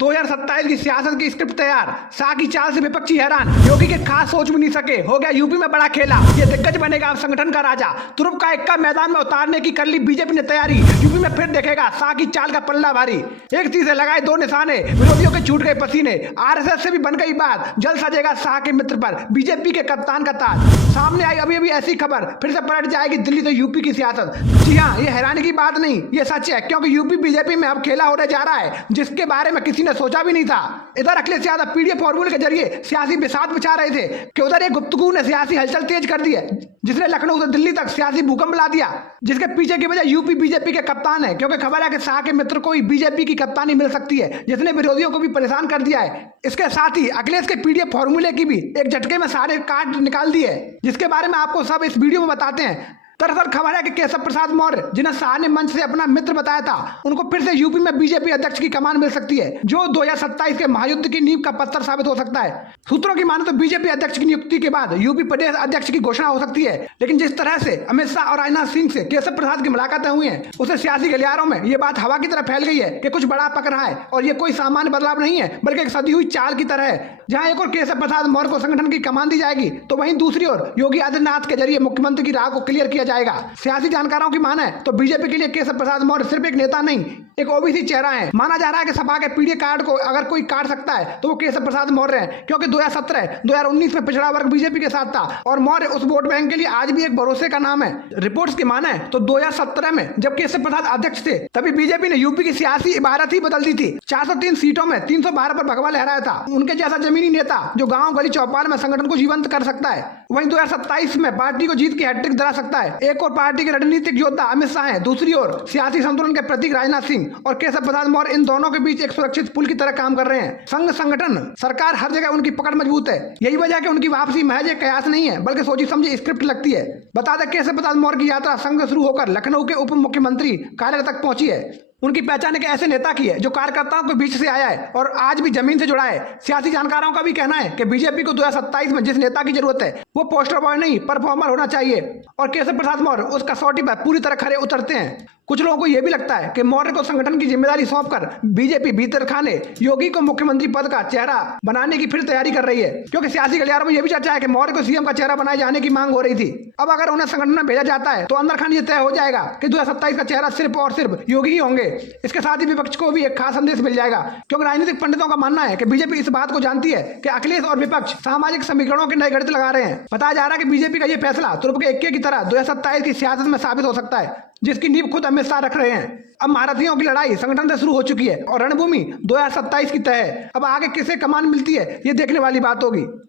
2027 की सियासत की स्क्रिप्ट तैयार, शाह की चाल से विपक्षी हैरान, योगी के खास सोच भी नहीं सके, हो गया यूपी में बड़ा खेला, ये दिग्गज बनेगा अब संगठन का राजा। तुरुप का इक्का मैदान में उतारने की कर ली बीजेपी ने तैयारी, यूपी में फिर देखेगा शाह की चाल का पल्ला भारी। एक तीर से लगाए दो निशाने, विरोधियों के छूट गए पसीने, आरएसएस से भी बन गई बात, जल सजेगा शाह के मित्र पर बीजेपी के कप्तान का ताज। सामने आई अभी अभी ऐसी खबर, फिर से पलट जाएगी दिल्ली से यूपी की सियासत। जी हाँ, ये हैरानी की बात नहीं, ये सच है, क्योंकि यूपी बीजेपी में अब खेला होने जा रहा है जिसके बारे में किसी ने सोचा भी नहीं था। इधर अखिलेश यादव पीडीएफ फॉर्मूले के जरिए सियासी बिसात बिछा रहे थे कि उधर एक गुप्तगू ने सियासी हलचल तेज कर दी है, जिसने लखनऊ से दिल्ली तक सियासी भूकंप ला दिया, जिसके पीछे की वजह यूपी बीजेपी के कप्तान है, क्योंकि खबर है कि शाह के मित्र को ही बीजेपी की कप्तानी मिल सकती है, जिसने विरोधियों को भी परेशान कर दिया है। इसके साथ ही अखिलेश के पीडीएफ फॉर्मूले की भी एक झटके में सारे कार्ड निकाल दिए, जिसके बारे में आपको सब इस वीडियो में बताते हैं। दरअसल खबर है कि केशव प्रसाद मौर्य, जिन्हें शाह ने मंच से अपना मित्र बताया था, उनको फिर से यूपी में बीजेपी अध्यक्ष की कमान मिल सकती है, जो 2027 के महायुद्ध की नींव का पत्थर साबित हो सकता है। सूत्रों की माने तो बीजेपी अध्यक्ष की नियुक्ति के बाद यूपी प्रदेश अध्यक्ष की घोषणा हो सकती है, लेकिन जिस तरह से अमित शाह और राजनाथ सिंह से केशव प्रसाद की मुलाकातें हुई हैं, उससे सियासी गलियारों में ये बात हवा की तरह फैल गई है कि कुछ बड़ा पक रहा है, और ये कोई सामान्य बदलाव नहीं है, बल्कि एक सदी हुई चाल की तरह है। जहां एक और केशव प्रसाद मौर्य को संगठन की कमान दी जाएगी, तो वहीं दूसरी ओर योगी आदित्यनाथ के जरिए मुख्यमंत्री की राह को क्लियर किया जाएगा। सियासी जानकारों की माने तो बीजेपी के लिए केशव प्रसाद मौर्य सिर्फ एक नेता नहीं, एक ओबीसी चेहरा है। माना जा रहा है कि सपा के पीडीए कार्ड को अगर कोई काट सकता है तो वो केशव प्रसाद मौर्य है, क्योंकि 2017-2019 में पिछड़ा वर्ग बीजेपी के साथ था, और मौर्य उस वोट बैंक के लिए आज भी एक भरोसे का नाम है। रिपोर्ट्स की माने तो 2017 में जब केशव प्रसाद अध्यक्ष थे, तभी बीजेपी ने यूपी की सियासी इबारत ही बदल दी थी। 403 सीटों में 312 पर भगवा लहराया था। उनके जैसा जमीनी नेता जो गांव गली चौपाल में संगठन को जीवंत कर सकता है, वहीं 2027 में पार्टी को जीत की हैट्रिक दिला सकता है। एक और पार्टी के रणनीतिक योद्धा अमित शाह हैं, दूसरी ओर सियासी संतुलन के प्रतीक राजनाथ सिंह और केशव प्रसाद मौर्य इन दोनों के बीच एक सुरक्षित पुल की तरह काम कर रहे हैं। संघ संगठन सरकार हर जगह उनकी पकड़ मजबूत है। यही वजह है कि उनकी वापसी महज एक कयास नहीं है, बल्कि सोची समझी स्क्रिप्ट लगती है। बता दें, केशव प्रसाद मौर्य की यात्रा संघ से शुरू होकर लखनऊ के उप मुख्यमंत्री कार्यालय तक पहुंची है। उनकी पहचान एक ऐसे नेता की है जो कार्यकर्ताओं के बीच से आया है और आज भी जमीन से जुड़ा है। सियासी जानकारों का भी कहना है कि बीजेपी को 2027 में जिस नेता की जरूरत है, वो पोस्टर बॉय नहीं परफॉर्मर होना चाहिए, और केशव प्रसाद मौर्य उस कसौटी पर पूरी तरह खरे उतरते हैं। कुछ लोगों को यह भी लगता है कि मौर्य को संगठन की जिम्मेदारी सौंपकर बीजेपी भीतर खाने योगी को मुख्यमंत्री पद का चेहरा बनाने की फिर तैयारी कर रही है, क्योंकि सियासी गलियारों में यह भी चर्चा है कि मौर्य को सीएम का चेहरा बनाए जाने की मांग हो रही थी। अब अगर उन्हें संगठन में भेजा जाता है तो अंदर खाने ये तय हो जाएगा कि 2027 का चेहरा सिर्फ और सिर्फ योगी ही होंगे। इसके साथ ही विपक्ष को भी एक खास संदेश मिल जाएगा, क्योंकि राजनीतिक पंडितों का मानना है कि बीजेपी इस बात को जानती है कि अखिलेश और विपक्ष सामाजिक समीकरणों के नए गणित लगा रहे हैं। बताया जा रहा है कि बीजेपी का ये फैसला तुरुप के इक्के की तरह 2027 की सियासत में साबित हो सकता है, जिसकी नींव खुद अमित शाह रख रहे हैं। अब महारथियों की लड़ाई संगठन से शुरू हो चुकी है और रणभूमि 2027 की तय है। अब आगे किसे कमान मिलती है, ये देखने वाली बात होगी।